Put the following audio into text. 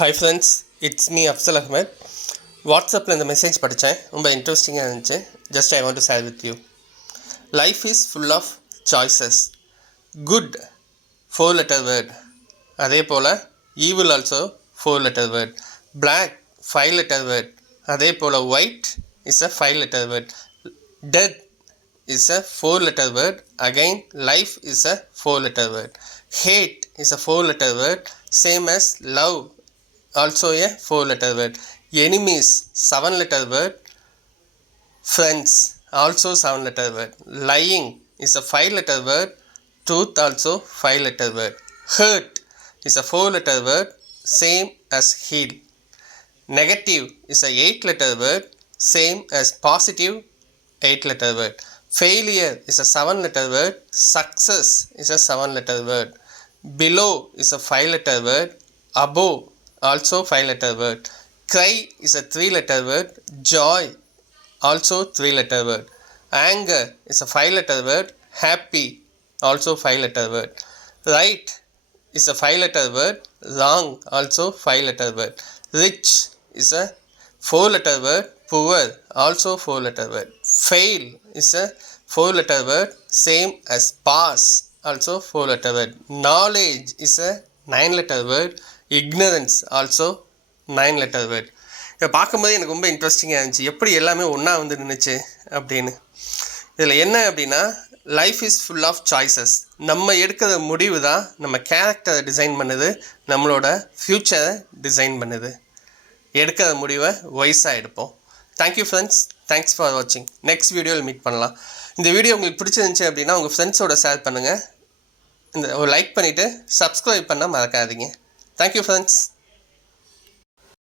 Hi friends, it's me Afzal Ahmed. வாட்ஸ்அப்பில் இந்த message படித்தேன், ரொம்ப இன்ட்ரெஸ்டிங்காக இருந்துச்சு. Just I want to share with you. Life is full of choices. Good 4-letter word, அதே போல் evil also 4-letter word. Black 5-letter word, அதே போல் white is a 5-letter word. Death is a 4-letter word. Again, life is a 4-letter word. Hate is a 4-letter word, same as love, also a 4-letter word. Enemies 7-letter word. Friends also 7-letter word. Lying is a 5-letter word. Truth also 5-letter word. Hurt is a 4-letter word, same as heal. Negative is a 8-letter word, same as positive 8-letter word. Failure is a 7-letter word. Success is a 7-letter word. Below is a 5-letter word. Above also 5-letter word. Cry is a 3-letter word. Joy also 3-letter word. Anger is a 5-letter word. Happy also 5-letter word. Right is a 5-letter word. Wrong also 5-letter word. Rich is a 4-letter word. Poor also 4-letter word. Fail is a 4-letter word, same as pass also 4-letter word. Knowledge is a 9-letter word. Ignorance also 9-letter word. இதை பார்க்கும்போது எனக்கு ரொம்ப இன்ட்ரெஸ்டிங்காக இருந்துச்சு, எப்படி எல்லாமே ஒன்றா வந்து நின்றுச்சு அப்படின்னு. இதில் என்ன அப்படின்னா, life is full of choices. நம்ம எடுக்கிற முடிவு தான் நம்ம கேரக்டரை டிசைன் பண்ணுது, நம்மளோட ஃப்யூச்சரை டிசைன் பண்ணுது. எடுக்கிற முடிவை வைஸாக எடுப்போம். தேங்க்யூ ஃப்ரெண்ட்ஸ், தேங்க்ஸ் ஃபார் வாட்சிங். நெக்ஸ்ட் வீடியோவில் மீட் பண்ணலாம். இந்த வீடியோ உங்களுக்கு பிடிச்சிருந்துச்சி அப்படின்னா உங்கள் ஃப்ரெண்ட்ஸோட ஷேர் பண்ணுங்கள். ஒரு லைக் பண்ணிவிட்டு சப்ஸ்கிரைப் பண்ண மறக்காதீங்க. Thank you friends.